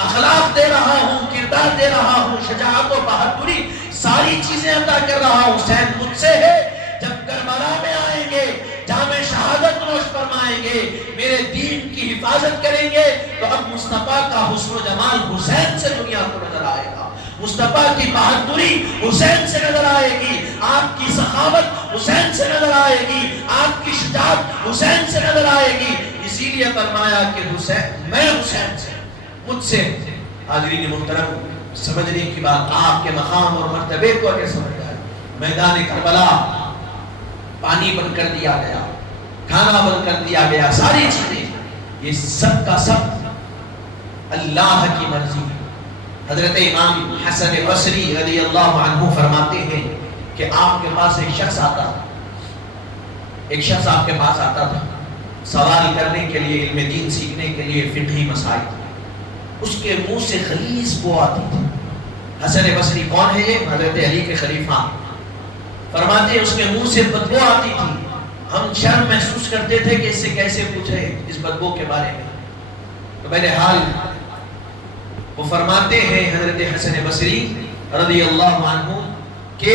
اخلاق دے رہا ہوں، کردار دے رہا ہوں، شجاعت و بہادری ساری چیزیں عطا کر رہا ہوں، حسین مجھ سے ہے۔ جب کربلا میں آئیں گے، جامع شہادت نوش فرمائیں گے، میرے دین کی حفاظت کریں گے، تو اب مصطفیٰ کا حسن و جمال حسین سے دنیا کو نظر آئے گا، مصطفیٰ کی بہادری حسین سے نظر آئے گی، آپ کی سخاوت حسین سے نظر آئے گی، آپ کی شجاعت حسین سے نظر آئے گی۔ اسی لیے فرمایا کہ حسین، میں حسین سے، مجھ سے۔ حاضرین محترم، سمجھنے کی بات، آپ کے مقام اور مرتبے کو اگر سمجھ جائے، میدان کربلا پانی بند کر دیا گیا، کھانا بند کر دیا گیا، ساری چیزیں، یہ سب کا سب اللہ کی مرضی ہے۔ حضرت امام حسن بصری رضی اللہ عنہ فرماتے ہیں کہ آپ کے پاس ایک شخص آپ کے پاس آتا تھا سوال کرنے کے لیے، علم دین سیکھنے کے لیے، فقہی مسائل، اس کے منہ سے خلیص بو آتی تھی۔ حسن بصری کون ہے؟ یہ حضرت علی کے خلیفہ۔ فرماتے ہیں اس کے منہ سے بدبو آتی تھی، ہم شرم محسوس کرتے تھے کہ اس سے کیسے پوچھے اس بدبو کے بارے میں۔ تو بہرحال وہ فرماتے ہیں حضرت حسن بصری رضی اللہ عنہ کہ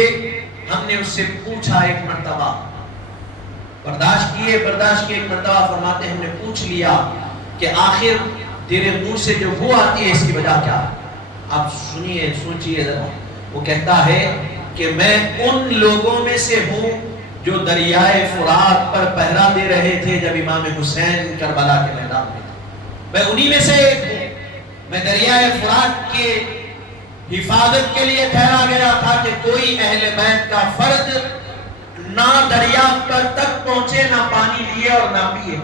ہم نے اس سے پوچھا ایک مرتبہ، برداشت کیے ایک مرتبہ، فرماتے ہیں ہم نے پوچھ لیا کہ آخر تیرے منہ سے جو بو آتی ہے اس کی وجہ کیا؟ آپ سنیے، سوچیے ذرا۔ وہ کہتا ہے کہ میں ان لوگوں میں سے ہوں جو دریائے فرات پر پہرا دے رہے تھے جب امام حسین کربلا کے میدان میں تھے، میں انہی میں سے ایک ہوں۔ میں دریائے فرات کے حفاظت کے لیے ٹھہرا گیا تھا کہ کوئی اہل بیت کا فرد نہ دریا پر تک پہنچے، نہ پانی لیے اور نہ پیے،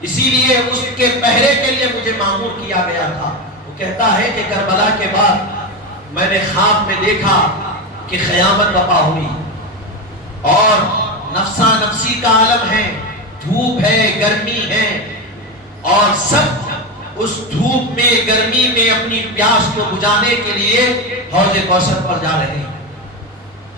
اسی لیے اس کے پہرے کے لیے مجھے مامور کیا گیا تھا۔ وہ کہتا ہے کہ کربلا کے بعد میں نے خواب میں دیکھا کہ قیامت برپا ہوئی، اور نفسا نفسی کا عالم ہے، دھوپ ہے، گرمی ہے، اور سب اس دھوپ میں گرمی میں اپنی پیاس کو بجھانے کے لیے حوض کوثر پر جا رہے ہیں،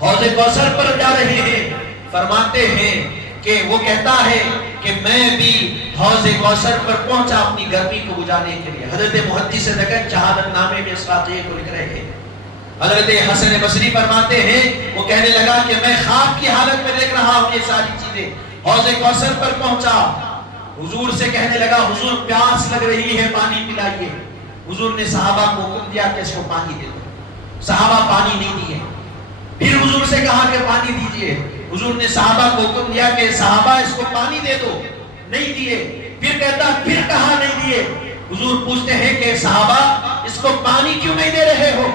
حوض کوثر پر جا رہے ہیں۔ فرماتے ہیں کہ وہ کہتا ہے کہ میں بھی حوض کوثر پر پہنچا اپنی گرمی کو بجھانے کے لیے۔ حضرت محدث دکن شہادت نامے میں اس واقعے کو لکھ رہے ہیں۔ حضرت حسن بصری فرماتے ہیں وہ کہنے لگا کہ میں خواب کی حالت میں دیکھ رہا ہوں یہ ساری چیزیں۔ حوض کوثر پر پہنچا، حضور سے کہنے لگا حضور پیاس لگ رہی ہے، پانی پلائیے۔ حضور نے صحابہ کو حکم دیا کہ اس کو پانی دے دو، صحابہ پانی نہیں دیے۔ پھر حضور سے کہا کہ پانی دیجئے، حضور نے صحابہ کو حکم دیا کہ صحابہ اس کو پانی دے دو، نہیں دیے۔ پھر کہتا پھر کہا نہیں دیے۔ حضور پوچھتے ہیں کہ صحابہ اس کو پانی کیوں نہیں دے رہے ہو؟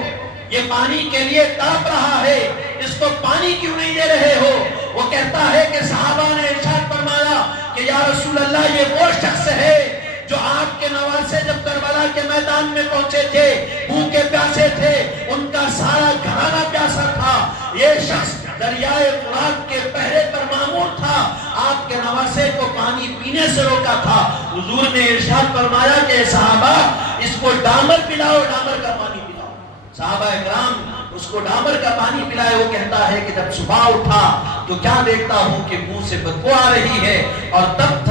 یہ پانی کے لیے تڑپ رہا ہے، اس کو پانی کیوں نہیں دے رہے ہو؟ وہ کہتا ہے کہ صحابہ نے ارشاد فرمایا کہ یا رسول اللہ یہ وہ شخص ہے جو آپ کے نواسے جب کربلا کے میدان میں پہنچے تھے، بھوکے پیاسے تھے، ان کا سارا گھرانہ پیاسا تھا، یہ شخص دریائے فرات کے پہرے پر مامور تھا، آپ کے نواسے کو پانی پینے سے روکا تھا۔ حضور نے ارشاد فرمایا کہ صحابہ اس کو ڈامر پلاؤ، ڈامر کا پانی پلاؤ۔ صحابہ اکرام اس کو ڈامر کا پانی پلائے۔ وہ کہتا ہے کہ جب صبح اٹھا تو کیا دیکھتا ہوں کہ منہ سے بدبو آ رہی ہے، اور تب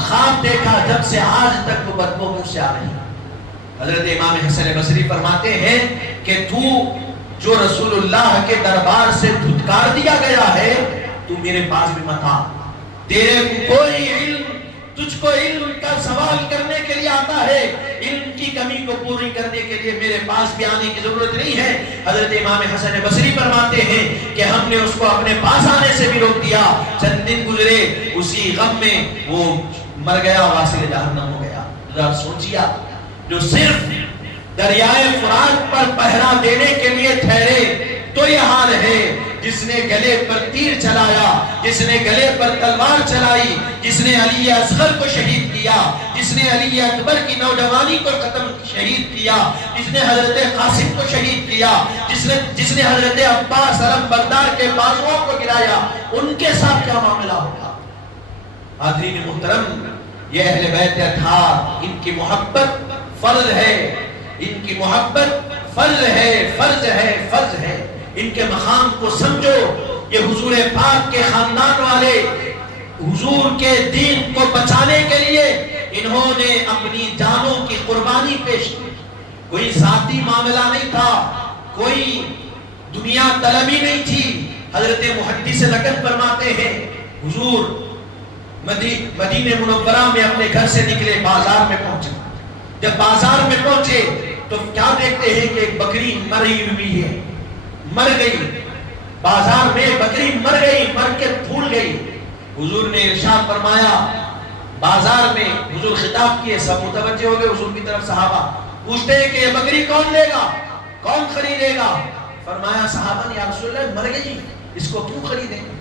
خواب دیکھا جب سے آج تک وہ بدبو منہ سے آ رہی ہے۔ حضرت امام حسن بصری فرماتے ہیں کہ تو جو رسول اللہ کے دربار سے دھتکار دیا گیا ہے، تو میرے پاس بھی مت آ، تیرے کو کوئی علم، تجھ کو علم کا سوال کرنے کے لیے آتا ہے، علم کی کمی کو پوری کرنے کے لیے میرے پاس بھی آنے کی ضرورت نہیں ہے۔ حضرت امام حسن بصری فرماتے ہیں کہ ہم نے اس کو اپنے پاس آنے سے بھی روک دیا۔ چند دن گزرے، اسی غم میں وہ مر گیا، واصل جہنم ہو گیا۔ ذرا سوچیا، جو صرف دریائے فرات پر پہرا دینے کے لیے ٹھہرے تو یہ حال ہے، جس نے گلے پر تیر چلایا، جس نے گلے پر تلوار چلائی، جس نے علی اصغر کو شہید کیا، جس نے علی اکبر کی نوجوانی کو ختم شہید کیا، جس نے حضرت قاسم کو شہید کیا، جس نے حضرت عباس علم بردار کے بازوؤں کو گرایا، ان کے ساتھ کیا معاملہ ہوگا؟ حاضرین محترم، یہ اہل بیت اطہار، ان کی محبت فرض ہے، ان کی محبت فرض ہے، فرض ہے، فرض ہے۔ ان کے مقام کو سمجھو۔ یہ حضور پاک کے خاندان والے حضور کے دین کو بچانے کے لیے انہوں نے اپنی جانوں کی قربانی پیش کی۔ کوئی ذاتی معاملہ نہیں تھا، کوئی دنیا طلبی نہیں تھی۔ حضرت محدث لقب فرماتے ہیں حضور مدینہ منورہ میں اپنے گھر سے نکلے، بازار میں پہنچے۔ جب بازار میں پہنچے تو کیا دیکھتے ہیں کہ ایک بکری مری ہوئی ہے، مر گئی، بازار میں بکری مر گئی، مر کے پھول گئی۔ حضور نے ارشاد فرمایا، بازار میں حضور خطاب کیے، سب متوجہ ہو گئے حضور کی طرف۔ صحابہ پوچھتے ہیں کہ یہ بکری کون لے گا، کون خریدے گا؟ فرمایا صحابہ نے یا رسول اللہ مر گئی، اس کو کیوں خریدیں گے؟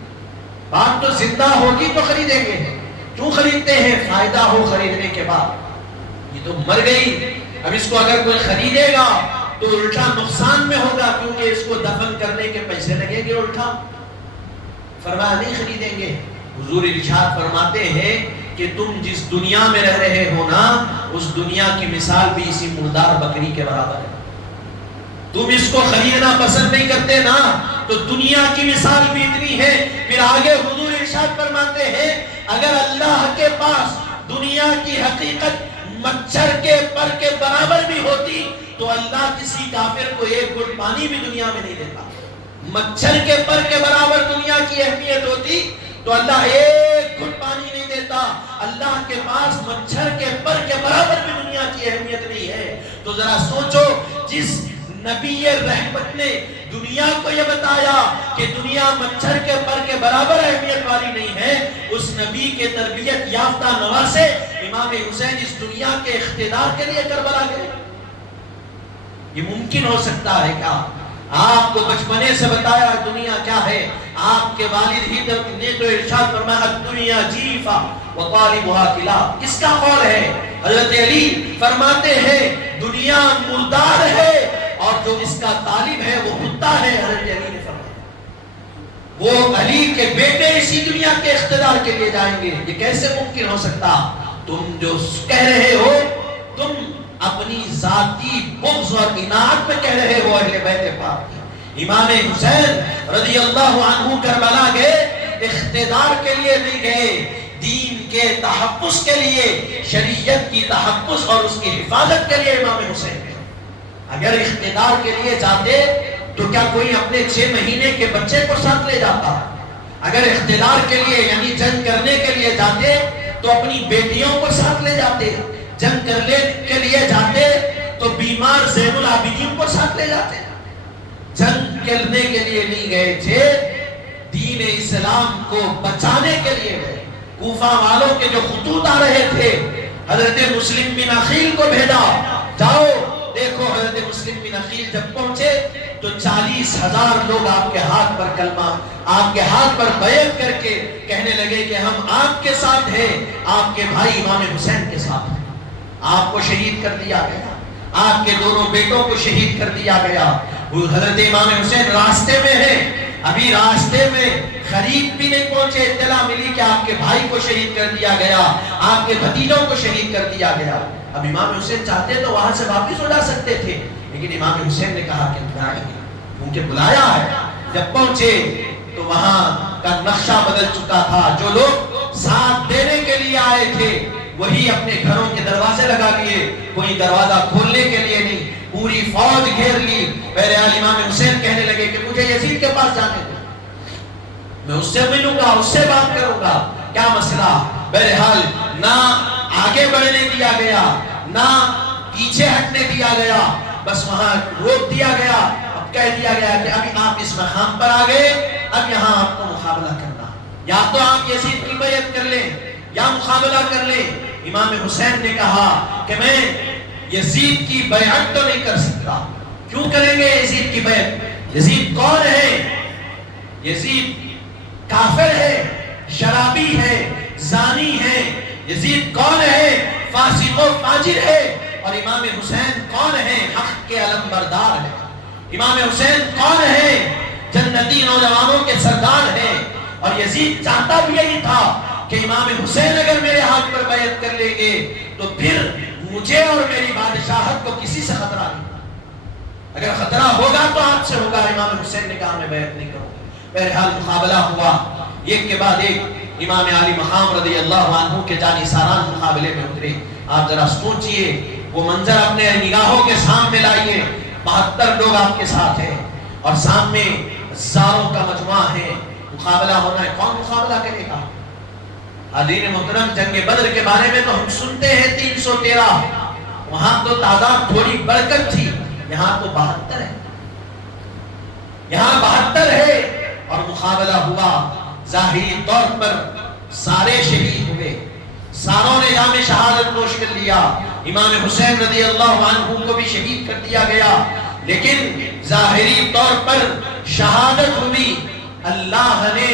بات تو زندہ ہوگی تو خریدیں گے، کیوں خریدتے ہیں؟ فائدہ ہو خریدنے کے بعد۔ یہ تو مر گئی، اب اس کو اگر کوئی خریدے گا تو الٹا نقصان میں ہوگا، کیونکہ اس کو دفن کرنے کے پیسے لگیں گے الٹا۔ فرمایا نہیں خریدیں گے۔ حضور ارشاد فرماتے ہیں کہ تم جس دنیا میں رہ رہے ہو نا، اس دنیا کی مثال بھی اسی مردار بکری کے برابر ہے۔ تم اس کو خریدنا پسند نہیں کرتے نا، تو دنیا کی مثال بھی اتنی ہے۔ پھر آگے حضور ارشاد فرماتے ہیں اگر اللہ کے پاس دنیا کی حقیقت مچھر کے پر کے برابر بھی ہوتی تو اللہ کسی کافر کو ایک گھٹ پانی بھی دنیا میں نہیں دیتا۔ مچھر کے پر کے برابر دنیا کی اہمیت ہوتی تو اللہ ایک گھٹ پانی نہیں دیتا۔ اللہ کے پاس مچھر کے پر کے برابر بھی دنیا کی اہمیت نہیں ہے۔ تو ذرا سوچو، جس نبی رحمت نے دنیا کو یہ بتایا کہ دنیا مچھر کے پر کے برابر اہمیت والی نہیں ہے، اس نبی کے تربیت یافتہ نواسے امام حسین اس دنیا کے اقتدار کے لیے کربلا گئے۔ یہ ممکن ہو سکتا ہے کیا؟ آپ کو بچپنے سے بتایا دنیا کیا ہے، آپ کے والد ہی نے تو ارشاد فرمایا دنیا جیفا وطالبها کلاب۔ کس کا قول ہے؟ حضرت علی فرماتے ہیں دنیا مردار ہے اور جو اس کا طالب ہے وہ کتا ہے۔ حضرت علی نے فرمایا وہ علی کے بیٹے اسی دنیا کے اقتدار کے لیے جائیں گے، یہ کیسے ممکن ہو سکتا؟ تم جو کہہ رہے ہو تم اپنی ذاتی بغض اور اناد میں کہہ رہے ہو اہل بیت پاک۔ امام حسین رضی اللہ عنہ کربلا گئے، اقتدار کے لیے نہیں گئے، دین کے تحفظ کے لیے، شریعت کی تحفظ اور اس کی حفاظت کے لیے امام حسین گئے۔ اگر اقتدار کے لیے جاتے تو کیا کوئی اپنے 6 مہینے کے بچے کو ساتھ لے جاتا؟ اگر اقتدار کے لیے یعنی جنگ کرنے کے لیے جاتے تو اپنی بیٹیوں کو ساتھ لے جاتے، جنگ کرنے کے لیے جاتے تو بیمار زین العابدین کو ساتھ لے جاتے۔ جنگ کرنے کے لیے نہیں گئے تھے، دین اسلام کو بچانے کے لیے گئے۔ کوفہ والوں کے جو خطوط آ رہے تھے، حضرت مسلم بن عقیل کو بھیجا، جاؤ دیکھو۔ حضرت مسلم بن عقیل جب پہنچے تو 40,000 لوگ آپ کے ہاتھ پر کلمہ، آپ کے ہاتھ پر بیعت کر کے کہنے لگے کہ ہم آپ کے ساتھ ہیں، آپ کے بھائی امام حسین کے ساتھ ہیں۔ آپ کو شہید کر دیا گیا، آپ کے دونوں بیٹوں کو شہید کر دیا گیا۔ حضرت امام حسین راستے میں ہیں، ابھی راستے میں قریب بھی نہیں پہنچے، اطلاع ملی کہ آپ کے بھائی کو شہید کر دیا گیا، آپ کے بھتیجوں کو شہید کر دیا گیا۔ اب امام حسین چاہتے تو وہاں سے واپس ہو جا سکتے تھے، لیکن امام حسین نے کہا کہ بلائیں گے، کیونکہ بلایا ہے۔ جب پہنچے تو وہاں کا نقشہ بدل چکا تھا، جو لوگ ساتھ دینے کے لیے آئے تھے وہی اپنے گھروں کے دروازے لگا لیے، کوئی دروازہ کھولنے کے لیے نہیں، پوری فوج گھیر لی۔ بہرحال امام حسین کہنے لگے کہ مجھے یزید کے پاس جانے دو، میں اس سے ملوں گا، اس سے بات کروں گا، کیا مسئلہ؟ بہرحال نہ آگے بڑھنے دیا گیا، نہ پیچھے ہٹنے دیا گیا، بس وہاں روک دیا گیا۔ اب کہہ دیا گیا کہ ابھی آپ اس مقام پر آ گئے، اب یہاں آپ کو مقابلہ کرنا، یا تو آپ یزید کی بیعت کر لیں یا مقابلہ کر لیں۔ امام حسین نے کہا کہ میں یزید کی بیعت تو نہیں کر سکتا۔ کیوں کریں گے یزید کی بیعت؟ یزید کون ہے؟ یزید کافر ہے، شرابی ہے، زانی ہے۔ یزید کون ہے؟ فاسق و فاجر ہے۔ اور امام حسین کون ہے؟ حق کے علم بردار ہے۔ امام حسین کون ہے؟ جنتی نوجوانوں کے سردار ہیں۔ اور یزید چاہتا بھی یہی تھا کہ امام حسین اگر میرے ہاتھ پر بیعت کر لیں گے تو پھر مجھے اور میری بادشاہت کو کسی سے خطرہ نہیں، اگر خطرہ ہوگا تو آپ سے ہوگا۔ امام حسین نے کہا میں بیعت نہیں کروں۔ بہرحال مقابلہ ہوا، ایک کے بعد ایک امام علی مقام رضی اللہ عنہ کے جانثاران مقابلے میں اترے۔ آپ ذرا سوچئے، وہ منظر اپنے نگاہوں کے سامنے لائیے، 72 لوگ آپ کے ساتھ ہیں اور سامنے ہزاروں کا مجموعہ ہے، مقابلہ ہونا ہے۔ کون مقابلہ کرے گا؟ حاضرین محترم، جنگ بدر کے بارے میں تو ہم سنتے ہیں 313، وہاں تو تعداد تھوڑی بڑھ کر تھی، یہاں تو 72 ہے، یہاں 72 ہے۔ اور مقابلہ ہوا، ظاہری طور پر سارے شہید ہوئے، ساروں نے جام شہادت نوش کر لیا۔ امام حسین رضی اللہ عنہ کو بھی شہید کر دیا گیا، لیکن ظاہری طور پر شہادت ہوئی۔ اللہ نے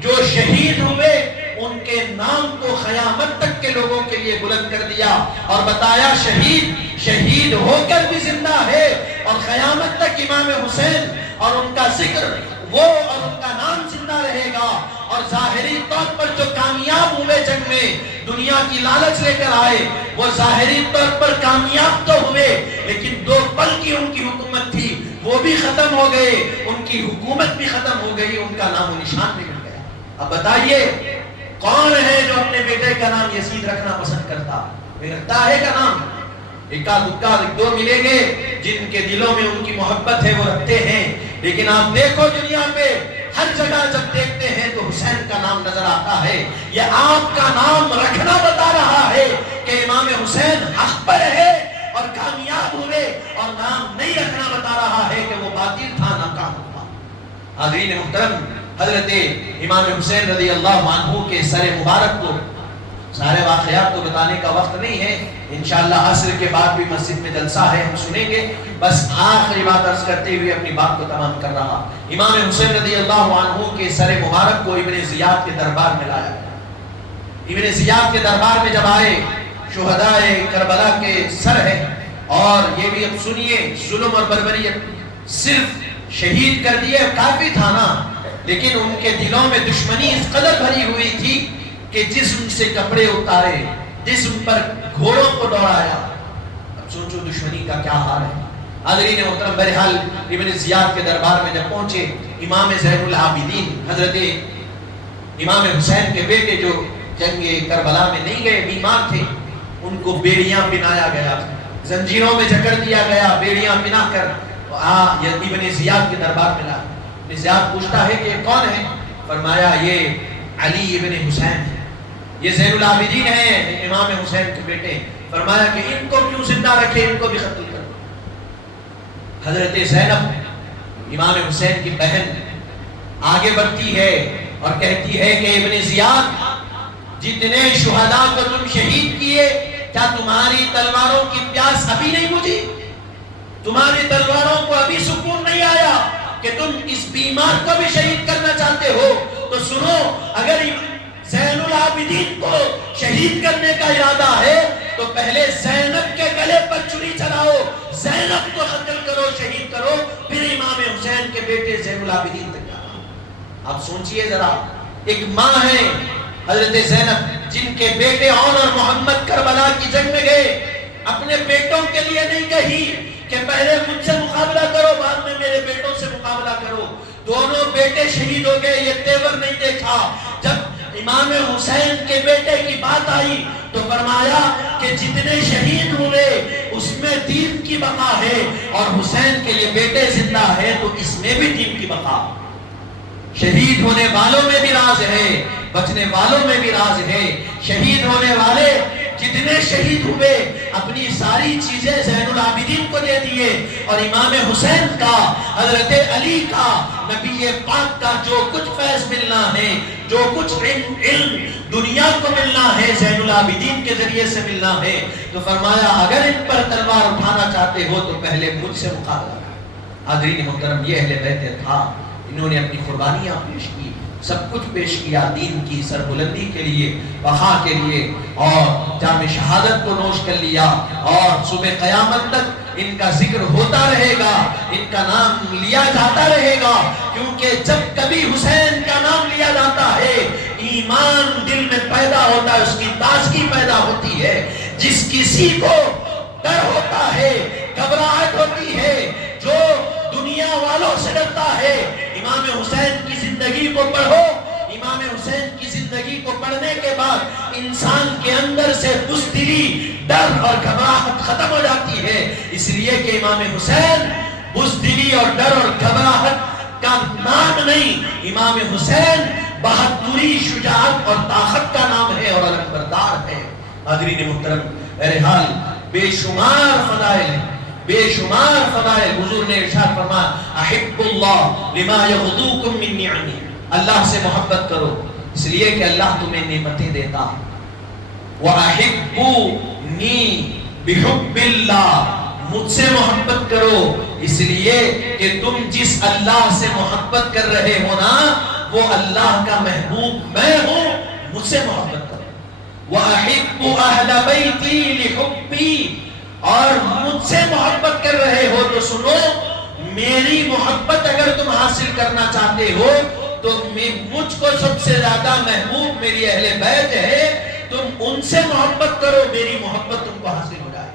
جو شہید ہوئے ان کے نام کو قیامت تک کے لوگوں کے لیے بلند کر دیا اور بتایا شہید ہو کر بھی زندہ ہے، اور قیامت تک امام حسین اور ان کا ذکر وہ اور ان کا نام زندہ رہے گا۔ اور ظاہری طور پر جو کامیاب ہوئے جنگ میں، دنیا کی لالچ لے کر آئے، وہ ظاہری طور پر کامیاب تو ہوئے، لیکن 2 پل کی ان کی حکومت تھی، وہ بھی ختم ہو گئے، ان کی حکومت بھی ختم ہو گئی، ان کا نام و نشان بھی مل گیا۔ اب بتائیے کون ہے جو اپنے بیٹے کا نام یزید رکھنا پسند کرتا؟ رکھتا ہے کا نام؟ اکا دکا 2 ملیں گے جن کے دلوں میں ان کی محبت ہے، وہ رکھتے ہیں۔ لیکن آپ دیکھو دنیا پہ ہر جگہ جب دیکھتے ہیں تو حسین کا نام نظر آتا ہے۔ یہ آپ کا نام رکھنا بتا رہا ہے کہ امام حسین حق پر ہے اور کامیاب ہوئے، اور نام نہیں رکھنا بتا رہا ہے کہ وہ باطل تھا، ناکام ہوا۔ حاضرین محترم، حضرت امام حسین رضی اللہ عنہ کے سر مبارک کو سارے واقعات کو بتانے کا وقت نہیں ہے، انشاءاللہ عصر کے بعد بھی مسجد میں جلسہ ہے، ہم سنیں گے۔ بس آخری بات عرض کرتے ہوئے اپنی بات کو تمام کر رہا، امام حسین رضی اللہ عنہ کے سر مبارک کو ابن زیاد کے دربار میں لایا۔ ابن زیاد کے دربار میں جب آئے، شہدائے کربلا کے سر ہیں، اور یہ بھی اب سنیے، ظلم اور بربریت صرف شہید کر دیے کافی تھا نا، لیکن ان کے دلوں میں دشمنی اس قدر بھری ہوئی تھی کہ جسم سے کپڑے اتارے، جسم پر گھوڑوں کو دوڑایا۔ اب سوچو دشمنی کا کیا حال ہے۔ حاضرین محترم، بہرحال ابن زیاد کے دربار میں جب پہنچے، امام زین العابدین حضرت امام حسین کے بیٹے جو جنگ کربلا میں نہیں گئے، بیمار تھے، ان کو بیڑیاں پہنایا گیا، زنجیروں میں جکڑ دیا گیا، بیڑیاں پہنا کر ابن زیاد کے دربار میں لایا۔ ابن زیاد پوچھتا ہے کہ یہ کون ہے؟ فرمایا یہ علی ابن حسین ہے، یہ زین العابدین ہیں، امام حسین کے بیٹے۔ فرمایا کہ ان کو کیوں زندہ رکھے، ان کو بھی قتل کرو۔ حضرت زینب امام حسین کی بہن آگے بڑھتی ہے اور کہتی ہے کہ ابن زیاد، جتنے شہداء کو تم شہید کیے، کیا تمہاری تلواروں کی پیاس ابھی نہیں بجھی؟ تمہاری تلواروں کو ابھی سکون نہیں آیا کہ تم اس بیمار کو بھی شہید کرنا چاہتے ہو؟ تو سنو، اگر زین العابدین کو شہید کرنے کا ارادہ ہے تو پہلے زینب کے گلے پر چھری چلاؤ، زینب کو قتل کرو، شہید کرو، پھر امام حسین کے بیٹے زین العابدین تک جانا۔ آپ سوچئے ذرا، ایک ماں ہے حضرت زینب، جن کے بیٹے عون اور محمد کربلا کی جنگ میں گئے، اپنے بیٹوں کے لیے نہیں کہی کہ پہلے مجھ سے مقابلہ کرو، بعد میں میرے بیٹوں سے مقابلہ کرو۔ دونوں بیٹے شہید ہو گئے، یہ تیور نہیں دیکھا۔ جب امام حسین کے بیٹے کی بات آئی تو فرمایا کہ جتنے شہید ہوئے اس میں دین کی بقا ہے، اور حسین کے یہ بیٹے زندہ ہے تو اس میں بھی دین کی بقا۔ شہید ہونے والوں میں بھی راز ہے، بچنے والوں میں بھی راز ہے۔ شہید ہونے والے جتنے شہید ہوئے اپنی ساری چیزیں زین العابدین کو دے دیے، اور امام حسین کا، حضرت علی کا، نبی پاک کا جو کچھ فیض ملنا ہے، جو کچھ علم دنیا کو ملنا ہے، زین العابدین کے ذریعے سے ملنا ہے۔ تو فرمایا اگر ان پر تلوار اٹھانا چاہتے ہو تو پہلے مجھ سے مقابلہ کرو۔ حاضرین محترم، یہ اہل بیت تھا، انہوں نے اپنی قربانیاں پیش کی، سب کچھ پیش کیا دین کی سربلندی کے لیے، بقا کے لیے، اور جام شہادت کو نوش کر لیا، اور صبح قیامت تک ان کا ذکر ہوتا رہے گا، ان کا نام لیا جاتا رہے گا، کیونکہ جب کبھی حسین کا نام لیا جاتا ہے ایمان دل میں پیدا ہوتا ہے، اس کی تازگی پیدا ہوتی ہے۔ جس کسی کو ڈر ہوتا ہے، گھبراہٹ ہوتی ہے، جو دنیا والوں سے ڈرتا ہے، امام حسین کی زندگی کو پڑھو۔ امام حسین کی زندگی کو پڑھنے کے بعد انسان کے اندر سے بزدلی، ڈر اور گھبراہٹ ختم ہو جاتی ہے، اس لیے کہ امام حسین بزدلی اور ڈر اور گھبراہٹ کا نام نہیں، امام حسین بہادری، شجاعت اور طاقت کا نام ہے اور علم بردار ہے۔ حاضرین محترم، بہرحال بے شمار فضائل ہیں، بے شمار فضائل۔ حضور نے ارشاد فرمایا احب اللہ لما یغدوکم من نعمہ، اللہ سے محبت کرو اس لیے کہ اللہ تمہیں نعمتیں دیتا ہے۔ وَأَحِبُّنِي بِحُبِّ اللَّهِ، مجھ سے محبت کرو اس لیے کہ تم جس اللہ سے محبت کر رہے ہو نا وہ اللہ کا محبوب میں ہوں، مجھ سے محبت کرو۔ وَأَحِبُّ أَهْلَ بَيْتِي لِحُبِّي، اور مجھ سے محبت کر رہے ہو تو سنو، میری محبت اگر تم حاصل کرنا چاہتے ہو تو مجھ کو سب سے زیادہ محبوب میری اہل بیت ہے، تم ان سے محبت کرو، میری محبت تم کو حاصل ہو جائے۔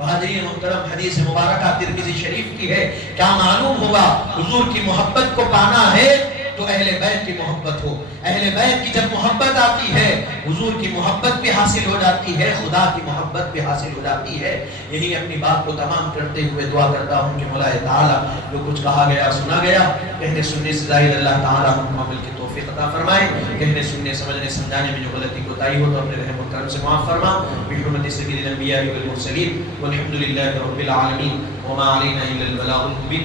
حاضرین محترم، حدیث مبارکہ ترمذی شریف کی ہے، کیا معلوم ہوگا حضور کی محبت کو پانا ہے تو اہل بیت کی محبت ہو۔ اہل بیت کی جب محبت آتی ہے حضور کی محبت بھی حاصل ہو جاتی ہے، خدا کی محبت بھی حاصل ہو جاتی ہے۔ یہی اپنی بات کو تمام کرتے ہوئے دعا کرتا ہوں کہ مولا تعالیٰ جو کچھ کہا گیا سنا گیا، کہنے سننے سے ظاہر اللہ تعالیٰ ہم کو عمل کی توفیق عطا فرمائے، کہنے سننے سمجھنے سمجھانے میں جو غلطی کوتاہی ہو تو اپنے رحم و کرم سے معاف فرما، بحرمت سید الانبیاء والمرسلین، والحمد للہ رب العالمین، وما علینا الا البلاغ المبین۔